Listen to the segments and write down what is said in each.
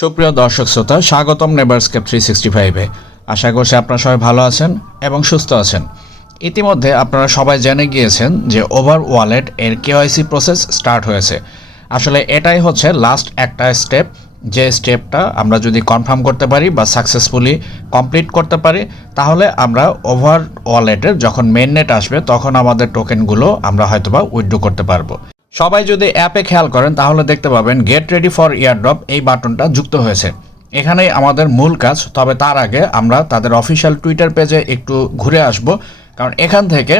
সুপ্রিয় দর্শক শ্রোতা, স্বাগতম নেবারস্কেপ থ্রি সিক্সটি ফাইভে আশা করছি আপনারা সবাই ভালো আছেন এবং সুস্থ আছেন। ইতিমধ্যে আপনারা সবাই জেনে গিয়েছেন যে ওভার ওয়ালেট এর কেওয়াইসি প্রসেস স্টার্ট হয়েছে। আসলে এটাই হচ্ছে লাস্ট একটা স্টেপ যে স্টেপটা আমরা যদি কনফার্ম করতে পারি বা সাকসেসফুলি কমপ্লিট করতে পারি, তাহলে আমরা ওভার ওয়ালেটের যখন মেন নেট আসবে, তখন আমাদের টোকেনগুলো আমরা হয়তোবা উইথড্র করতে পারব। সবাই যদি অ্যাপে খেয়াল করেন, তাহলে দেখতে পাবেন গেট রেডি ফর ইয়ারড্রপ এই বাটনটা যুক্ত হয়েছে। এখানেই আমাদের মূল কাজ, তবে তার আগে আমরা তাদের অফিসিয়াল টুইটার পেজে একটু ঘুরে আসব, কারণ এখান থেকে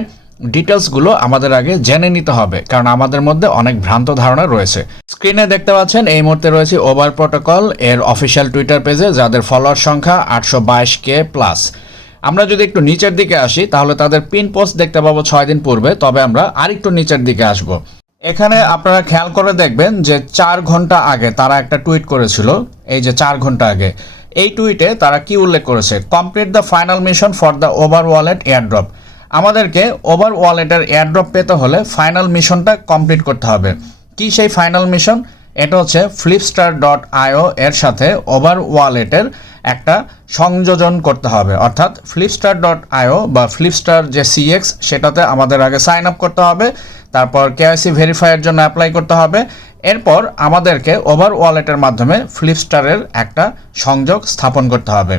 ডিটেলসগুলো আমাদের আগে জেনে নিতে হবে, কারণ আমাদের মধ্যে অনেক ভ্রান্ত ধারণা রয়েছে। স্ক্রিনে দেখতে পাচ্ছেন, এই মুহূর্তে রয়েছে ওভার প্রোটোকল এর অফিসিয়াল টুইটার পেজে যাদের ফলোয়ার সংখ্যা আটশো বাইশ কে প্লাস আমরা যদি একটু নিচের দিকে আসি, তাহলে তাদের পিন পোস্ট দেখতে পাবো ছয় দিন পূর্বে, তবে আমরা আরেকটু নিচের দিকে আসব। এখানে আপনারা খেয়াল করে দেখবেন যে চার ঘণ্টা আগে তারা একটা টুইট করেছিল, এই যে চার ঘণ্টা আগে। এই টুইটে তারা কি উল্লেখ করেছে? Complete the final mission for the Over Wallet airdrop আমাদেরকে ওভার ওয়ালেটের এয়ারড্রপ পেতে হলে ফাইনাল মিশনটা কমপ্লিট করতে হবে। কি সেই ফাইনাল মিশন এটা হচ্ছে ফ্লিপস্টার ডট আইও এর সাথে ওভার ওয়ালেটের একটা সংযোজন করতে হবে। অর্থাৎ ফ্লিপস্টার ডট আইও বা ফ্লিপস্টার যে সিএক্স সেটাতে আমাদের আগে সাইন আপ করতে হবে। তারপর কেআইসি ভেরিফাইয়ের জন্য অ্যাপ্লাই করতে হবে। এরপর আমাদেরকে ওভার ওয়ালেটের মাধ্যমে ফ্লিপস্টারের একটা সংযোগ স্থাপন করতে হবে।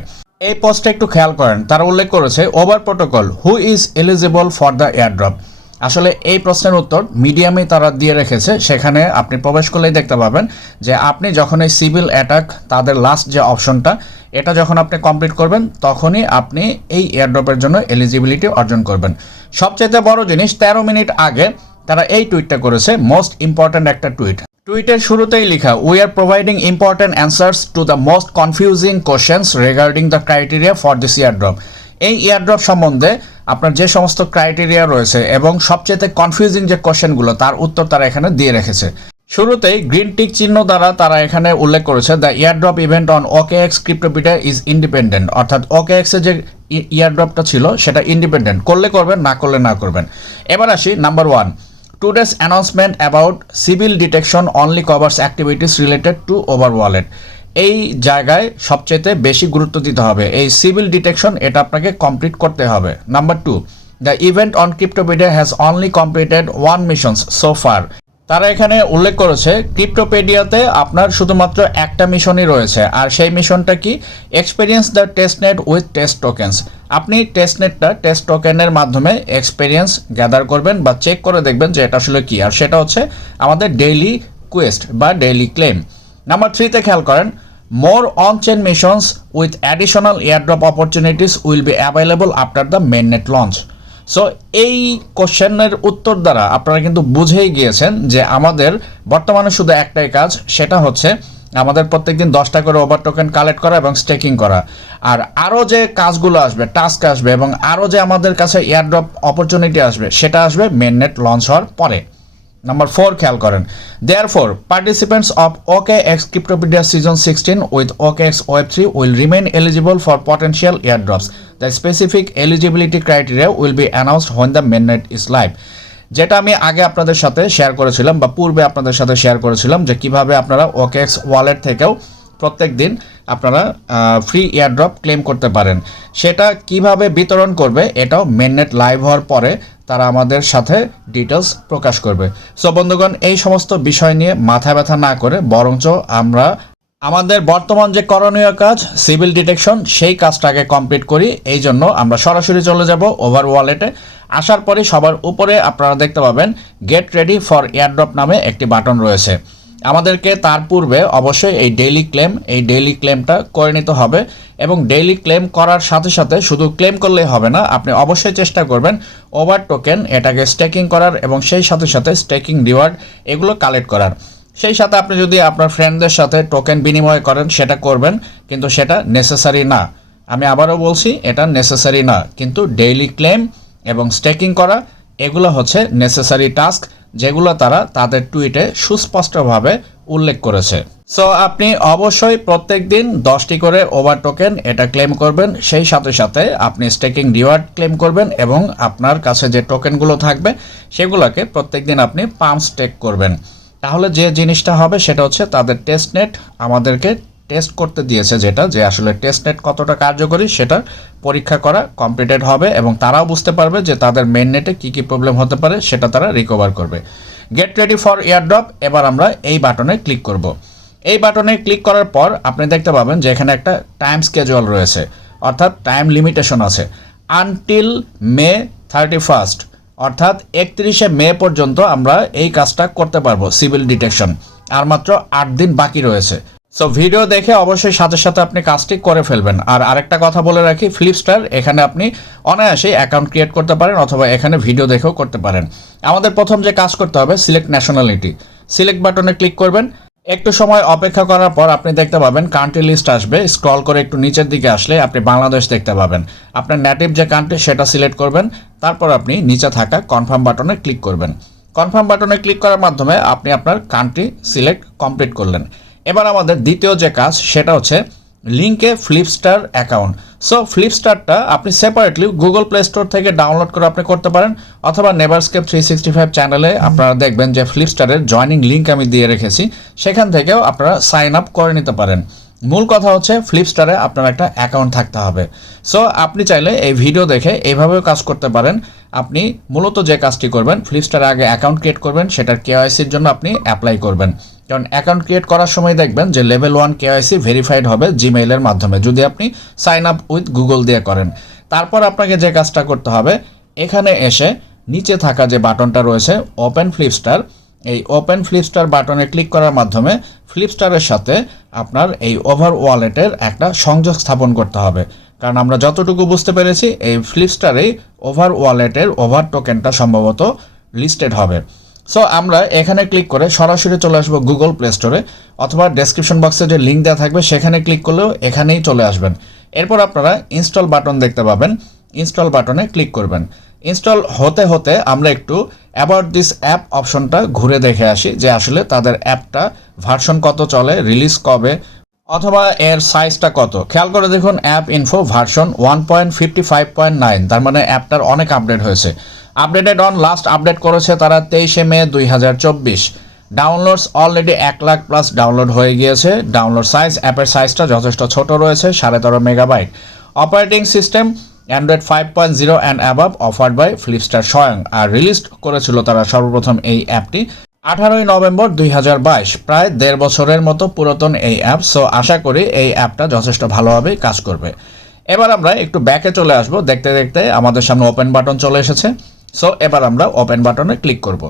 এই পোস্টে একটু খেয়াল করেন, তারা উল্লেখ করেছে Over Protocol who is eligible for the airdrop আসলে এই প্রশ্নের উত্তর মিডিয়ামে তারা দিয়ে রেখেছে, সেখানে আপনি প্রবেশ করলেই দেখতে পাবেন যে আপনি যখন এই সিভিল অ্যাটাক তাদের লাস্ট যে অপশনটা এটা যখন আপনি কমপ্লিট করবেন, তখনই আপনি এই এয়ারড্রপের জন্য এলিজিবিলিটি অর্জন করবেন। সবচেয়ে বড় জিনিস, তেরো মিনিট আগে তারা এই টুইটটা করেছে মোস্ট ইম্পর্ট্যান্ট একটা টুইট টুইটের শুরুতেই লেখা we are providing important answers to the most confusing questions regarding the criteria for this airdrop এই ইয়ারড্রপ সম্বন্ধে আপনার যে সমস্ত ক্রাইটেরিয়া রয়েছে এবং সবচেয়ে কনফিউজিং যে কোশ্চেনগুলো তার উত্তর তারা এখানে দিয়ে রেখেছে। শুরুতেই গ্রিন টিক চিহ্ন দ্বারা তারা এখানে উল্লেখ করেছে the airdrop event on OKX Cryptopedia is independent অর্থাৎ ওকে এক্সের যে ইয়ারড্রপটা ছিল, সেটা ইন্ডিপেন্ডেন্ট করলে করবেন, না করলে না করবেন। এবার আসি number one today's announcement about sybil detection only covers activities related to Over Wallet এই জায়গায় সবচেয়ে বেশি গুরুত্ব দিতে হবে। এই সিভিল ডিটেকশন এটা আপনাকে কমপ্লিট করতে হবে। Number two the event on Cryptopedia has only completed one missions so far তারা এখানে উল্লেখ করেছে, ক্রিপ্টোপেডিয়াতে আপনার শুধুমাত্র একটা মিশনই রয়েছে। আর সেই মিশনটা কি? Experience the test net with test tokens আপনি টেস্ট নেটটা টেস্ট টোকেনের মাধ্যমে এক্সপেরিয়েন্স গ্যাদার করবেন বা চেক করে দেখবেন যে এটা আসলে কি। আর সেটা হচ্ছে আমাদের ডেইলি কোয়েস্ট বা ডেইলি ক্লেম নাম্বার থ্রিতে খেয়াল করেন more on chain missions with additional airdrop opportunities will be available after the main net launch so এই কোশ্চেনের উত্তর দ্বারা আপনারা কিন্তু বুঝেই গিয়েছেন যে আমাদের বর্তমানে শুধু একটাই কাজ, সেটা হচ্ছে আমাদের প্রত্যেকদিন দশটা করে ওভার টোকেন কালেক্ট করা এবং স্টেকিং করা। আর আরও যে কাজগুলো আসবে টাস্ক আসবে এবং আরও যে আমাদের কাছে এয়ারড্রপ অপরচুনিটি আসবে, সেটা আসবে মেন নেট লঞ্চ হওয়ার পরে। নাম্বার ফোর খেয়াল করেন। There four participants of OKX Cryptopedia season sixteen with OKX Web three will remain eligible for potential airdrops the specific eligibility criteria will be announced when the main net is live যেটা আমি আগে আপনাদের সাথে share করেছিলাম বা পূর্বে আপনাদের সাথে শেয়ার করেছিলাম যে কীভাবে আপনারা ওকে এক্স ওয়ালেট থেকেও প্রত্যেক দিন আপনারা ফ্রি এয়ারড্রপ ক্লেম করতে পারেন। সেটা কীভাবে বিতরণ করবে, এটাও মেননেট লাইভ হওয়ার পরে তারা আমাদের সাথে ডিটেলস প্রকাশ করবে। সো বন্ধুগণ, এই সমস্ত বিষয় নিয়ে মাথা ব্যথা না করে, বরঞ্চ আমরা আমাদের বর্তমান যে করণীয় কাজ সিভিল ডিটেকশন সেই কাজটাকে কমপ্লিট করি। এই জন্য আমরা সরাসরি চলে যাব ওভার ওয়ালেটে আসার পরে সবার উপরে আপনারা দেখতে পাবেন গেট রেডি ফর এয়ারড্রপ নামে একটি বাটন রয়েছে। আমাদেরকে তার পূর্বে অবশ্যই এই ডেইলি ক্লেম এই ডেইলি ক্লেমটা করে নিতে হবে এবং ডেইলি ক্লেম করার সাথে সাথে শুধু ক্লেম করলেই হবে না, আপনি অবশ্যই চেষ্টা করবেন ওভার টোকেন এটাকে স্টেকিং করার এবং সেই সাথে সাথে স্টেকিং রিওয়ার্ড এগুলো কালেক্ট করার। সেই সাথে আপনি যদি আপনার ফ্রেন্ডদের সাথে টোকেন বিনিময় করেন, সেটা করবেন, কিন্তু সেটা নেসেসারি না। আমি আবারও বলছি, এটা নেসেসারি না, কিন্তু ডেইলি ক্লেম এবং স্টেকিং করা, এগুলো হচ্ছে নেসেসারি টাস্ক যেগুলো তারা তাদের টুইটে সুস্পষ্টভাবে উল্লেখ করেছে। সো আপনি অবশ্যই প্রত্যেক দিন দশটি করে ওভার টোকেন এটা ক্লেম করবেন, সেই সাথে সাথে আপনি স্টেকিং রিওয়ার্ড ক্লেম করবেন এবং আপনার কাছে যে টোকেনগুলো থাকবে সেগুলোকে প্রত্যেক দিন আপনি পাম্প স্টেক করবেন। তাহলে যে জিনিসটা হবে সেটা হচ্ছে তাদের টেস্টনেট, আমাদেরকে টেস্ট করতে দিয়েছে যেটা, যে আসলে টেস্ট নেট কতটা কার্যকরী সেটা পরীক্ষা করা কমপ্লিটেড হবে এবং তারাও বুঝতে পারবে যে তাদের মেন নেটে কী কী প্রবলেম হতে পারে সেটা তারা রিকভার করবে। গেট রেডি ফর এয়ারড্রপ এবার আমরা এই বাটনে ক্লিক করব। এই বাটনে ক্লিক করার পর আপনি দেখতে পাবেন যে এখানে একটা টাইম স্কেজুয়াল রয়েছে, অর্থাৎ টাইম লিমিটেশন আছে। আনটিল মে থার্টি ফার্স্ট অর্থাৎ একত্রিশে মে পর্যন্ত আমরা এই কাজটা করতে পারব সিভিল ডিটেকশন আর মাত্র আট দিন বাকি রয়েছে। সো ভিডিও দেখে অবশ্যই সাথে সাথে আপনি কাজটি করে ফেলবেন। আর আরেকটা কথা বলে রাখি ফ্লিপস্টার এখানে আপনি অনায়াসেই অ্যাকাউন্ট ক্রিয়েট করতে পারেন অথবা এখানে ভিডিও দেখেও করতে পারেন। আমাদের প্রথম যে কাজ করতে হবে সিলেক্ট ন্যাশনালিটি সিলেক্ট বাটনে ক্লিক করবেন। একটু সময় অপেক্ষা করার পর আপনি দেখতে পাবেন কান্ট্রি লিস্ট আসবে। স্ক্রল করে একটু নিচের দিকে আসলে আপনি বাংলাদেশ দেখতে পাবেন। আপনার নেটিভ যে কান্ট্রি সেটা সিলেক্ট করবেন। তারপর আপনি নিচে থাকা কনফার্ম বাটনে ক্লিক করবেন। কনফার্ম বাটনে ক্লিক করার মাধ্যমে আপনি আপনার কান্ট্রি সিলেক্ট কমপ্লিট করলেন। এবার আমাদের দ্বিতীয় যে কাজ, সেটা হচ্ছে লিঙ্কে ফ্লিপস্টার অ্যাকাউন্ট সো ফ্লিপস্টারটা আপনি সেপারেটলি গুগল প্লে স্টোর থেকে ডাউনলোড করে আপনি করতে পারেন, অথবা নেভারস্কেপ থ্রি সিক্সটি ফাইভ চ্যানেলে আপনারা দেখবেন যে ফ্লিপস্টারের জয়নিং লিঙ্ক আমি দিয়ে রেখেছি, সেখান থেকেও আপনারা সাইন আপ করে নিতে পারেন। মূল কথা হচ্ছে ফ্লিপস্টারে আপনার একটা অ্যাকাউন্ট থাকতে হবে। সো আপনি চাইলে এই ভিডিও দেখে এইভাবেও কাজ করতে পারেন। আপনি মূলত যে কাজটি করবেন ফ্লিপস্টারে আগে অ্যাকাউন্ট ক্রিয়েট করবেন, সেটার কেওয়াইসির জন্য আপনি অ্যাপ্লাই করবেন। কারণ অ্যাকাউন্ট ক্রিয়েট করার সময় দেখবেন যে লেভেল ওয়ান কেওয়াইসি ভেরিফাইড হবে জিমেইলের মাধ্যমে। যদি আপনি সাইন আপ উইথ গুগল দিয়ে করেন। তারপর আপনাকে যে কাজটা করতে হবে, এখানে এসে নিচে থাকা যে বাটনটা রয়েছে ওপেন ফ্লিপস্টার এই ওপেন ফ্লিপস্টার বাটনে ক্লিক করার মাধ্যমে ফ্লিপস্টারের সাথে আপনার এই ওভার ওয়ালেটের একটা সংযোগ স্থাপন করতে হবে। কারণ আমরা যতটুকু বুঝতে পেরেছি, এই ফ্লিপস্টারেই ওভার ওয়ালেটের ওভার টোকেনটা সম্ভবত লিস্টেড হবে। সো আমরা এখানে ক্লিক করে সরাসরি চলে আসব গুগল প্লে স্টোরে অথবা ডেসক্রিপশন বক্সে যে লিঙ্ক দেওয়া থাকবে, সেখানে ক্লিক করলেও এখানেই চলে আসবেন। এরপর আপনারা ইনস্টল বাটন দেখতে পাবেন। ইনস্টল বাটনে ক্লিক করবেন। ইনস্টল হতে হতে আমরা একটু অ্যাবাউট দিস অ্যাপ অপশনটা ঘুরে দেখে আসি যে আসলে তাদের অ্যাপটা ভার্সন কত চলে রিলিজ কবে, অথবা এর সাইজটা কত। খেয়াল করে দেখুন app info version one point fifty five point nine তার মানে অ্যাপটার অনেক আপডেট হয়েছে। আপডেটেড অন লাস্ট আপডেট করেছে তারা তেইশে মে দুই হাজার চব্বিশ। ডাউনলোডস অলরেডি এক লাখ প্লাস ডাউনলোড হয়ে গিয়েছে। ডাউনলোড সাইজ অ্যাপের সাইজটা যথেষ্ট ছোট রয়েছে, সাড়ে তেরো megabyte operating system Android five point zero and above offered by Flipster স্বয়ং। আর রিলিজ করেছিল তারা সর্বপ্রথম এই অ্যাপটি আঠারোই নভেম্বর দুই হাজার বাইশ, প্রায় দেড় বছরের মতো পুরাতন এই অ্যাপ। সো আশা করি এই অ্যাপটা যথেষ্ট ভালোভাবেই কাজ করবে। এবার আমরা একটু ব্যাকে চলে আসব। দেখতে দেখতে আমাদের সামনে ওপেন বাটন চলে এসেছে। সো এবার আমরা ওপেন বাটনে ক্লিক করব।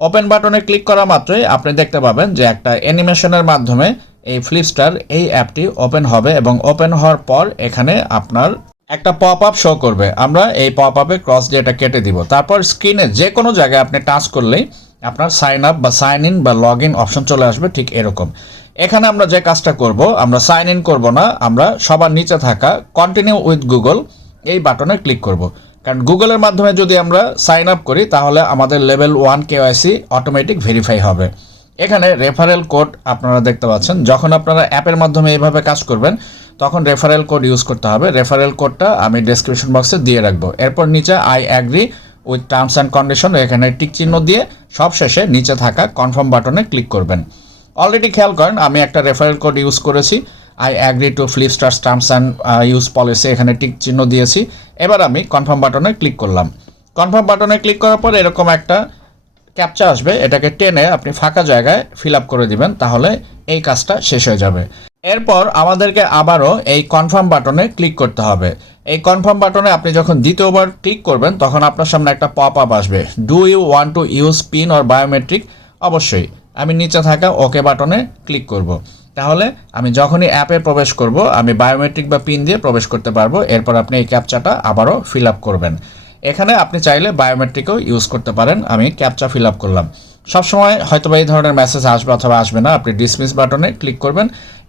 ওপেন বাটনে ক্লিক করা মাত্রই আপনি দেখতে পাবেন যে একটা অ্যানিমেশনের মাধ্যমে এই ফ্লিপস্টার এই অ্যাপটি ওপেন হবে এবং ওপেন হওয়ার পর এখানে আপনার একটা পপ আপ শো করবে। আমরা এই পপ আপে ক্রস এটা কেটে দিব। তারপর স্ক্রিনে যে কোনো জায়গায় আপনি টাচ করলেই আপনার সাইন আপ বা সাইন ইন বা লগ ইন অপশন চলে আসবে ঠিক এরকম। এখানে আমরা যে কাজটা করব, আমরা সাইন ইন করব না, আমরা সবার নিচে থাকা কন্টিনিউ উইথ গুগল এই বাটনে ক্লিক করব। কারণ গুগলের মাধ্যমে যদি আমরা সাইন আপ করি, তাহলে আমাদের level one KYC automatic verify হবে। এখানে রেফারেল কোড আপনারা দেখতে পাচ্ছেন। যখন আপনারা অ্যাপের মাধ্যমে এইভাবে কাজ করবেন, তখন রেফারেল কোড ইউজ করতে হবে। রেফারেল কোডটা আমি ডেসক্রিপশন বক্সে দিয়ে রাখব। এরপর নিচে I agree with terms and condition এখানে টিক চিহ্ন দিয়ে সবশেষে নিচে থাকা কনফার্ম বাটনে ক্লিক করবেন। অলরেডি খেয়াল করেন, আমি একটা রেফারেল কোড ইউজ করেছি। I agree to Flipster terms and use policy এখানে টিক চিহ্ন দিয়েছি। এবার আমি কনফার্ম বাটনে ক্লিক করলাম। কনফার্ম বাটনে ক্লিক করার পর এরকম একটা ক্যাপচা আসবে। এটাকে টেনে আপনি ফাঁকা জায়গায় ফিল আপ করে দিবেন, তাহলে এই কাজটা শেষ হয়ে যাবে। এরপর আমাদেরকে আবারও এই কনফার্ম বাটনে ক্লিক করতে হবে। এই কনফার্ম বাটনে আপনি যখন দ্বিতীয়বার ক্লিক করবেন, তখন আপনার সামনে একটা পপ আপ আসবে। Do you want to use PIN or biometric অবশ্যই। আমি নিচে থাকা ওকে বাটনে ক্লিক করব। তাহলে আমি যখনই অ্যাপে প্রবেশ করব, আমি বায়োমেট্রিক বা পিন দিয়ে প্রবেশ করতে পারব। এরপর আপনি এই ক্যাপচাটা আবারও ফিল আপ করবেন। এখানে আপনি চাইলে বায়োমেট্রিকও ইউজ করতে পারেন। আমি ক্যাপচা ফিল আপ করলাম। সবসময় হয়তো বা এই ধরনের মেসেজ আসবে অথবা আসবে না। আপনি ডিসমিস বাটনে ক্লিক করবেন।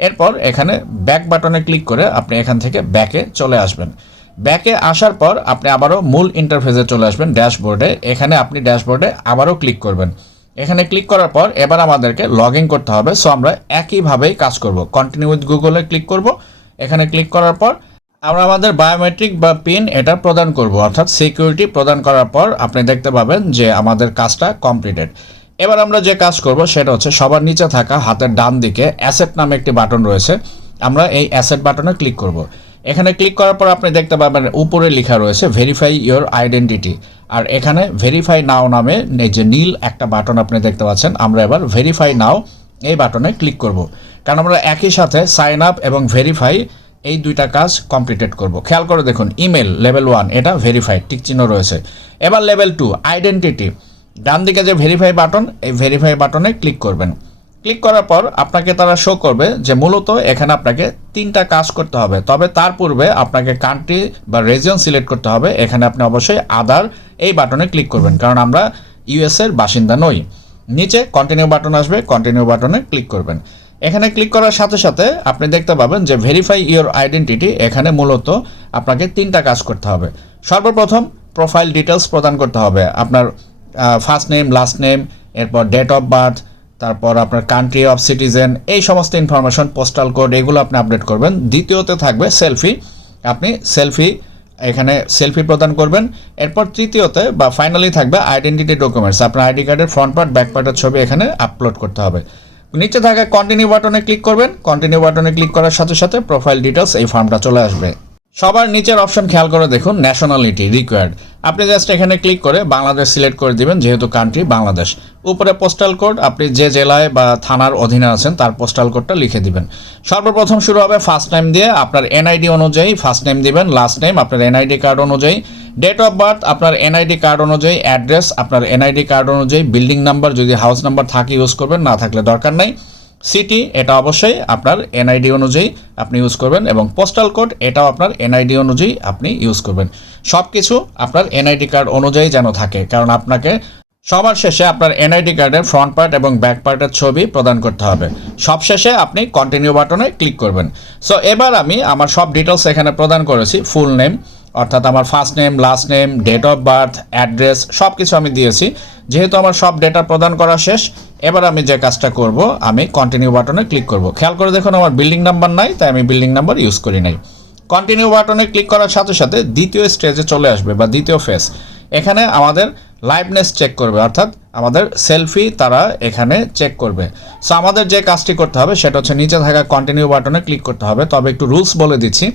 এরপর এখানে ব্যাক বাটনে ক্লিক করে আপনি এখান থেকে ব্যাকে চলে আসবেন। ব্যাকে আসার পর আপনি আবারও মূল ইন্টারফেসে চলে আসবেন ড্যাশবোর্ডে এখানে আপনি ড্যাশবোর্ডে আবারও ক্লিক করবেন। এখানে ক্লিক করার পর এবার আমাদেরকে লগ করতে হবে। সো আমরা একইভাবেই কাজ করব। কন্টিনিউ উইথ গুগলে ক্লিক করব। এখানে ক্লিক করার পর আমরা আমাদের বায়োমেট্রিক বা পিন এটা প্রদান করব। অর্থাৎ সিকিউরিটি প্রদান করার পর আপনি দেখতে পাবেন যে আমাদের কাজটা কমপ্লিটেড এবার আমরা যে কাজ করব সেটা হচ্ছে সবার নিচে থাকা হাতের ডান দিকে অ্যাসেট নামে একটি বাটন রয়েছে। আমরা এই অ্যাসেট বাটনে ক্লিক করব। এখানে ক্লিক করার পর আপনি দেখতে পাবেন উপরে লেখা রয়েছে ভেরিফাই ইওর আইডেন্টিটি আর এখানে ভেরিফাই নাও নামে যে নীল একটা বাটন আপনি দেখতে পাচ্ছেন, আমরা এবার ভেরিফাই নাও এই বাটনে ক্লিক করব। কারণ আমরা একই সাথে সাইন আপ এবং ভেরিফাই এই দুইটা কাজ কমপ্লিটেড করব। খেয়াল করে দেখুন ইমেল লেভেল ওয়ান এটা ভেরিফাইড টিক চিহ্ন রয়েছে। এবার লেভেল টু আইডেন্টিটি ডান দিকে যে ভেরিফাই বাটন এই ভেরিফাই বাটনে ক্লিক করবেন। ক্লিক করার পর আপনাকে তারা শো করবে যে মূলত এখানে আপনাকে তিনটা কাজ করতে হবে। তবে তার পূর্বে আপনাকে কান্ট্রি বা রেজিয়ন সিলেক্ট করতে হবে। এখানে আপনি অবশ্যই আদার এই বাটনে ক্লিক করবেন। কারণ আমরা ইউএস এর বাসিন্দা নই। নিচে কন্টিনিউ বাটন আসবে। কন্টিনিউ বাটনে ক্লিক করবেন। এখানে ক্লিক করার সাথে সাথে আপনি দেখতে পাবেন যে ভেরিফাই ইওর আইডেন্টিটি এখানে মূলত আপনাকে তিনটা কাজ করতে হবে। সর্বপ্রথম প্রোফাইল ডিটেলস প্রদান করতে হবে। আপনার ফার্স্ট নেম লাস্ট নেম এরপর ডেট অফ বার্থ তারপর আপনার কান্ট্রি অফ সিটিজেন এই সমস্ত ইনফরমেশন পোস্টাল কোড এগুলো আপনি আপডেট করবেন। দ্বিতীয়তে থাকবে সেলফি আপনি সেলফি এখানে সেলফি প্রদান করবেন। এরপর তৃতীয়তে বা ফাইনালি থাকবে আইডেন্টিটি ডকুমেন্টস আপনার আইডি কার্ডের ফ্রন্ট পার্ট ব্যাক পার্টের ছবি এখানে আপলোড করতে হবে। নিচে থাকা কন্টিনিউ বাটনে ক্লিক করবেন। কন্টিনিউ বাটনে ক্লিক করার সাথে সাথে প্রোফাইল ডিটেলস এই ফর্মটা চলে আসবে। সবার নিচের অপশন খেয়াল করে দেখুন ন্যাশনালিটি রিকোয়ার্ড আপনি জাস্ট এখানে ক্লিক করে বাংলাদেশ সিলেক্ট করে দিবেন, যেহেতু কান্ট্রি বাংলাদেশ। উপরে পোস্টাল কোড আপনি যে জেলায় বা থানার অধীনে আছেন, তার পোস্টাল কোডটা লিখে দিবেন। সর্বপ্রথম শুরু হবে ফার্স্ট নেম দিয়ে, আপনার এনআইডি অনুযায়ী ফার্স্ট নেম দিবেন লাস্ট নেম আপনার এনআইডি কার্ড অনুযায়ী। ডেট অফ বার্থ আপনার এনআইডি কার্ড অনুযায়ী অ্যাড্রেস আপনার এনআইডি কার্ড অনুযায়ী বিল্ডিং নাম্বার যদি হাউস নাম্বার থাকে ইউজ করবেন, না থাকলে দরকার নাই। সিটি, এটা অবশ্যই আপনার এনআইডি অনুযায়ী আপনি ইউজ করবেন এবং পোস্টাল কোড এটাও আপনার এনআইডি অনুযায়ী আপনি ইউজ করবেন। সব কিছু আপনার এনআইডি কার্ড অনুযায়ী যেন থাকে, কারণ আপনাকে সবার শেষে আপনার এনআইডি কার্ডের ফ্রন্ট পার্ট এবং ব্যাক পার্টের ছবি প্রদান করতে হবে। সব শেষে আপনি কন্টিনিউ বাটনে ক্লিক করবেন। সো এবার আমি আমার সব ডিটেলস এখানে প্রদান করেছি ফুল নেম অর্থাৎ আমার first name last name date of birth address সব কিছু আমি দিয়েছি। যেহেতু আমার সব ডেটা প্রদান করা শেষ, এবার আমি যে কাজটা করব, আমি কন্টিনিউ বাটনে ক্লিক করব। খেয়াল করে দেখুন, আমার বিল্ডিং নাম্বার নাই, তাই আমি বিল্ডিং নাম্বার ইউজ করি নাই। কন্টিনিউ বাটনে ক্লিক করার সাথে সাথে দ্বিতীয় স্টেজে চলে আসবে বা দ্বিতীয় ফেজ এখানে আমাদের লাইভনেস চেক করবে, অর্থাৎ আমাদের সেলফি তারা এখানে চেক করবে। সো আমাদের যে কাজটি করতে হবে সেটা হচ্ছে নিচে থাকা কন্টিনিউ বাটনে ক্লিক করতে হবে। তবে একটু রুলস বলে দিচ্ছি,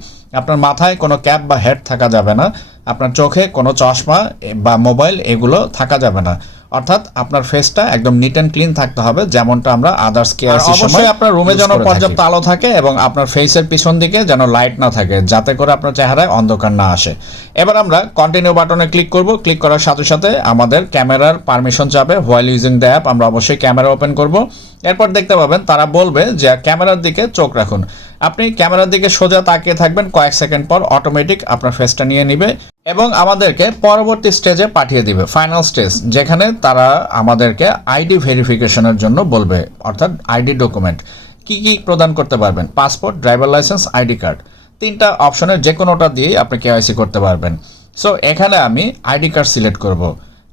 আপনার মাথায় কোনো ক্যাপ বা হেড থাকা যাবে না, আপনার চোখে কোনো চশমা বা মোবাইল এগুলো থাকা যাবে না। অর্থাৎ আপনার ফেসটা একদম নিট অ্যান্ড ক্লিন থাকতে হবে যেমনটা আমরা আদার্স কেয়ার অবশ্যই আপনার রুমে যেন পর্যাপ্ত আলো থাকে এবং আপনার ফেসের পিছন দিকে যেন লাইট না থাকে যাতে করে আপনার চেহারায় অন্ধকার না আসে। এবার আমরা কন্টিনিউ বাটনে ক্লিক করব। ক্লিক করার সাথে সাথে আমাদের ক্যামেরার পারমিশন যাবে হোয়াইল ইউজিং দ্য অ্যাপ আমরা অবশ্যই ক্যামেরা ওপেন করব। এরপর দেখতে পাবেন তারা বলবে যে ক্যামেরার দিকে চোখ রাখুন। আপনি ক্যামেরার দিকে সোজা তাকিয়ে থাকবেন কয়েক সেকেন্ড পর অটোমেটিক আপনার ফেসটা নিয়ে নিবে এবং আমাদেরকে পরবর্তী স্টেজে পাঠিয়ে দিবে ফাইনাল স্টেজ যেখানে তারা আমাদেরকে আইডি ভেরিফিকেশনের জন্য বলবে, অর্থাৎ আইডি ডকুমেন্ট কি কি প্রদান করতে পারবেন? Passport driver licence ID card তিনটা অপশনের যে কোনোটা দিয়েই আপনি কেওয়াইসি করতে পারবেন। সো এখানে আমি আইডি কার্ড সিলেক্ট করব।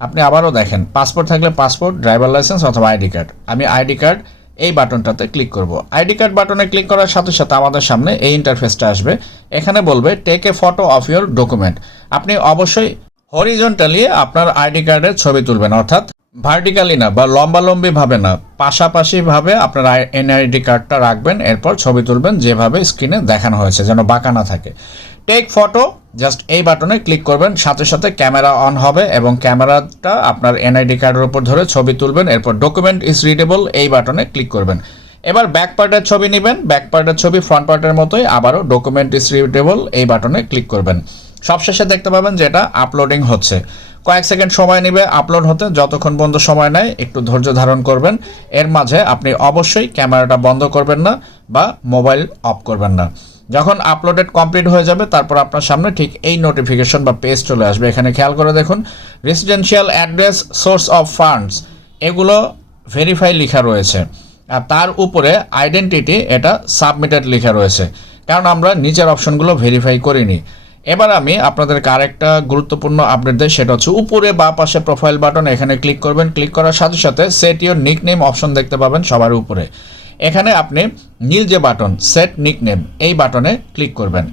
আপনি আবারও দেখেন পাসপোর্ট থাকলে পাসপোর্ট ড্রাইভার লাইসেন্স অথবা আইডি কার্ড আমি আইডি কার্ড এই বাটনটাতে ক্লিক করব। আইডি কার্ড বাটনে ক্লিক করার সাথে সাথে আমাদের সামনে এই ইন্টারফেসটা আসবে। এখানে বলবে take a photo of your document আপনি অবশ্যই হরিজন্টালি আপনার আইডি কার্ডের ছবি তুলবেন, অর্থাৎ ভার্টিক্যালি না বা লম্বালম্বি ভাবে না, পাশাপাশি ভাবে আপনার এনআইডি কার্ডটা রাখবেন, এরপর ছবি তুলবেন যেভাবে স্ক্রিনে দেখানো হয়েছে, যেন বাঁকা না থাকে। টেক ফটো জাস্ট এই বাটনে ক্লিক করবেন। সাথে সাথে ক্যামেরা অন হবে এবং ক্যামেরাটা আপনার এনআইডি কার্ডের উপর ধরে ছবি তুলবেন, এরপর ডকুমেন্ট ইজ রিডেবল এই বাটনে ক্লিক করবেন। এবার ব্যাক পার্টের ছবি নেবেন ব্যাক পার্টের ছবি ফ্রন্ট পার্টের মতোই আবারও ডকুমেন্ট ইজ রিডেবল এই বাটনে ক্লিক করবেন। সবশেষে দেখতে পাবেন যে এটা আপলোডিং হচ্ছে। কয়েক সেকেন্ড সময় নেবে আপলোড হতে, যতক্ষণ পর্যন্ত সময় নেয়, একটু ধৈর্য ধারণ করবেন। এর মাঝে আপনি অবশ্যই ক্যামেরাটা বন্ধ করবেন না বা মোবাইল অফ করবেন না। যখন আপলোডেড কমপ্লিট হয়ে যাবে, তারপর আপনার সামনে ঠিক এই নোটিফিকেশন বা পেজ চলে আসবে। এখানে খেয়াল করে দেখুন residential address source of funds এগুলো ভেরিফাই লেখা রয়েছে। আর তার উপরে আইডেন্টিটি এটা সাবমিটেড লেখা রয়েছে। কারণ আমরা নিচের অপশনগুলো ভেরিফাই করিনি। এবার আমি আপনাদেরকে আরেকটা গুরুত্বপূর্ণ আপডেট দেয় সেটা হচ্ছে উপরে বা পাশে প্রোফাইল বাটন এখানে ক্লিক করবেন। ক্লিক করার সাথে সাথে set your nickname option দেখতে পাবেন সবার উপরে। এখানে আপনি নীল যে বাটন সেট নিক নেম এই বাটনে ক্লিক করবেন।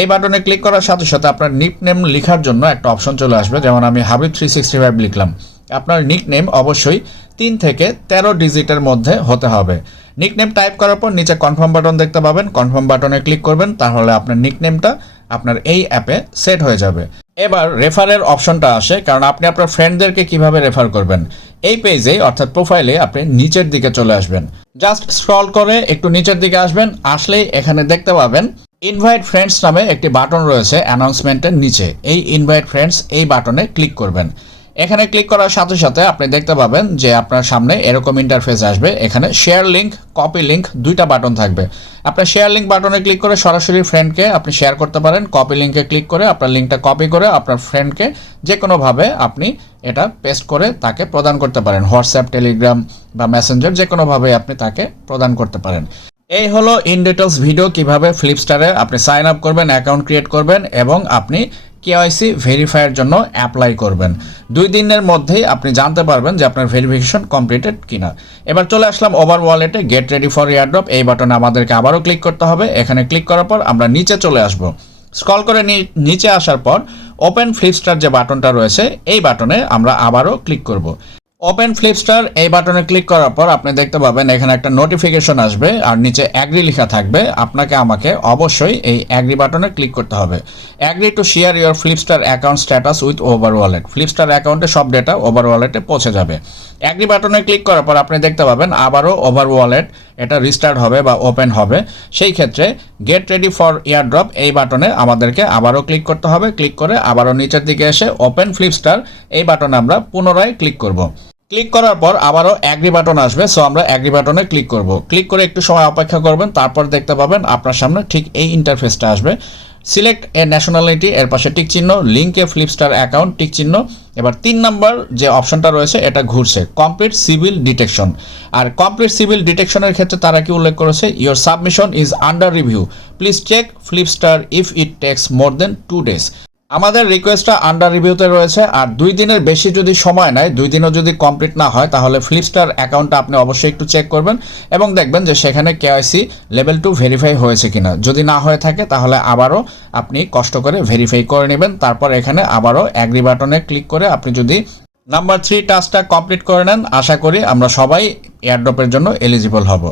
এই বাটনে ক্লিক করার সাথে সাথে আপনার নিক নেম লেখার জন্য একটা অপশন চলে আসবে, যেমন আমি হাবিব থ্রি সিক্সটি ফাইভ লিখলাম। আপনার নিক নেম অবশ্যই তিন থেকে তেরো ডিজিটের মধ্যে হতে হবে। নিকনেম টাইপ করার পর নিচে কনফার্ম বাটন দেখতে পাবেন। কনফার্ম বাটনে ক্লিক করবেন, তাহলে আপনার নিকনেমটা আপনার এই অ্যাপে সেট হয়ে যাবে। এবার রেফারের অপশনটা আসে, কারণ আপনি আপনার ফ্রেন্ডদেরকে কীভাবে রেফার করবেন? এই পেজে অর্থাৎ প্রোফাইলে আপনি নিচের দিকে চলে আসবেন। জাস্ট স্ক্রল করে একটু নিচের দিকে আসবেন, আসলেই এখানে দেখতে পাবেন ইনভাইট ফ্রেন্ডস নামে একটি বাটন রয়েছে অ্যানাউন্সমেন্টের নিচে। এই ইনভাইট ফ্রেন্ডস এই বাটনে ক্লিক করবেন। এখানে ক্লিক করার সাথে সাথে আপনি দেখতে পাবেন যে আপনার সামনে এরকম ইন্টারফেস আসবে। এখানে শেয়ার লিঙ্ক কপি লিঙ্ক দুইটা বাটন থাকবে। আপনার শেয়ার লিঙ্ক বাটনে ক্লিক করে সরাসরি ফ্রেন্ডকে আপনি শেয়ার করতে পারেন। কপি লিঙ্কে ক্লিক করে আপনার লিঙ্কটা কপি করে আপনার ফ্রেন্ডকে যে কোনোভাবে আপনি এটা পেস্ট করে তাকে প্রদান করতে পারেন। হোয়াটসঅ্যাপ টেলিগ্রাম বা মেসেঞ্জার যে কোনোভাবে আপনি তাকে প্রদান করতে পারেন। এই হলো ইন ডিটেলস ভিডিও কীভাবে ফ্লিপস্টারে আপনি সাইন আপ করবেন অ্যাকাউন্ট ক্রিয়েট করবেন এবং আপনি কেওয়াইসি ভেরিফাইয়ের জন্য অ্যাপ্লাই করবেন। দুই দিনের মধ্যেই আপনি জানতে পারবেন যে আপনার ভেরিফিকেশন কমপ্লিটেড কিনা। এবার চলে আসলাম ওভার ওয়ালেটে গেট রেডি ফর এয়ারড্রপ এই বাটনে আমাদেরকে আবারও ক্লিক করতে হবে। এখানে ক্লিক করার পর আমরা নিচে চলে আসব। স্কল করে নিচে আসার পর ওপেন ফ্লিপস্টার যে বাটনটা রয়েছে, এই বাটনে আমরা আবারও ক্লিক করব। ওপেন ফ্লিপস্টার এই বাটনে ক্লিক করার পর আপনি দেখতে পাবেন এখানে একটা নোটিফিকেশন আসবে আর নিচে অ্যাগ্রি লেখা থাকবে। আপনাকে আমাকে অবশ্যই এই অ্যাগ্রি বাটনে ক্লিক করতে হবে। Agree to share your Flipster account status with over wallet Flipster অ্যাকাউন্টে সব ডেটা ওভার ওয়ালেটে পৌঁছে যাবে। অ্যাগ্রি বাটনে ক্লিক করার পর আপনি দেখতে পাবেন আবারও ওভার ওয়ালেট এটা রিস্টার্ট হবে বা ওপেন হবে। সেই ক্ষেত্রে গেট রেডি ফর ইয়ারড্রপ এই বাটনে আমাদেরকে আবারও ক্লিক করতে হবে। ক্লিক করে আবারও নিচের দিকে এসে ওপেন ফ্লিপস্টার এই বাটনে আমরা পুনরায় ক্লিক করব। ক্লিক করার পর আবারও অ্যাগ্রি বাটন আসবে সো আমরা অ্যাগ্রি বাটনে ক্লিক করব। ক্লিক করে একটু সময় অপেক্ষা করবেন, তারপর দেখতে পাবেন আপনার সামনে ঠিক এই ইন্টারফেসটা আসবে। সিলেক্ট এ ন্যাশনালিটি এর পাশে টিক চিহ্ন লিঙ্কে ফ্লিপস্টার অ্যাকাউন্ট টিক চিহ্ন। এবার তিন নম্বর যে অপশনটা রয়েছে, এটা ঘুরছে কমপ্লিট সিভিল ডিটেকশন আর কমপ্লিট সিভিল ডিটেকশনের ক্ষেত্রে তারা কি উল্লেখ করেছে? Your submission is under review please check Flipster if it takes more than two days আমাদের রিকোয়েস্টটা আন্ডার রিভিউতে রয়েছে, আর দুই দিনের বেশি যদি সময় নেয়, দুই দিনও যদি কমপ্লিট না হয়, তাহলে ফ্লিপস্টার অ্যাকাউন্টটা আপনি অবশ্যই একটু চেক করবেন এবং দেখবেন যে সেখানে কেআইসি লেভেল টু ভেরিফাই হয়েছে কিনা। যদি না হয়ে থাকে, তাহলে আবারও আপনি কষ্ট করে ভেরিফাই করে নেবেন। তারপর এখানে আবারও অ্যাগ্রি বাটনে ক্লিক করে আপনি যদি নাম্বার থ্রি টাস্কটা কমপ্লিট করে নেন, আশা করি আমরা সবাই এয়ারড্রপের জন্য এলিজিবল হব।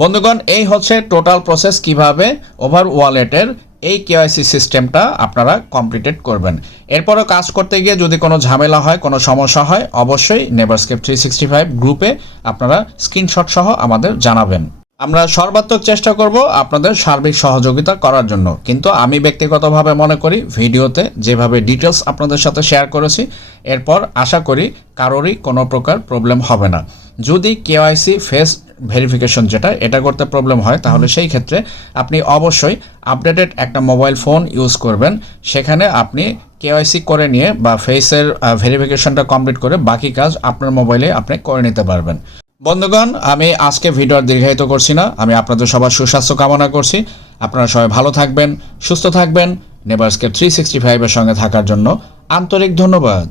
বন্ধুগণ, এই হচ্ছে টোটাল প্রসেস কীভাবে ওভার ওয়ালেটের এই কেওয়াইসি সিস্টেমটা আপনারা কমপ্লিটেড করবেন। এরপরও কাজ করতে গিয়ে যদি কোনো ঝামেলা হয়, কোনো সমস্যা হয়, অবশ্যই নেভারস্কেপ থ্রি সিক্সটি ফাইভ গ্রুপে আপনারা স্ক্রিনশট সহ আমাদের জানাবেন। আমরা সর্বাত্মক চেষ্টা করব আপনাদের সার্বিক সহযোগিতা করার জন্য। কিন্তু আমি ব্যক্তিগতভাবে মনে করি, ভিডিওতে যেভাবে ডিটেলস আপনাদের সাথে শেয়ার করেছি, এরপর আশা করি কারোরই কোনো প্রকার প্রবলেম হবে না। যদি কেওয়াইসি ফেস ভেরিফিকেশন যেটা, এটা করতে প্রবলেম হয়, তাহলে সেই ক্ষেত্রে আপনি অবশ্যই আপডেটেড একটা মোবাইল ফোন ইউজ করবেন। সেখানে আপনি কেওয়াইসি করে নিয়ে বা ফেসের ভেরিফিকেশনটা কমপ্লিট করে বাকি কাজ আপনার মোবাইলে আপনি করে নিতে পারবেন। বন্ধুগণ, আমি আজকে ভিডিও দীর্ঘায়িত করছি না। আমি আপনাদের সবার সুস্বাস্থ্য কামনা করছি। আপনারা সবাই ভালো থাকবেন, সুস্থ থাকবেন। নেভারস্কেপ থ্রি সিক্সটি ফাইভের সঙ্গে থাকার জন্য আন্তরিক ধন্যবাদ।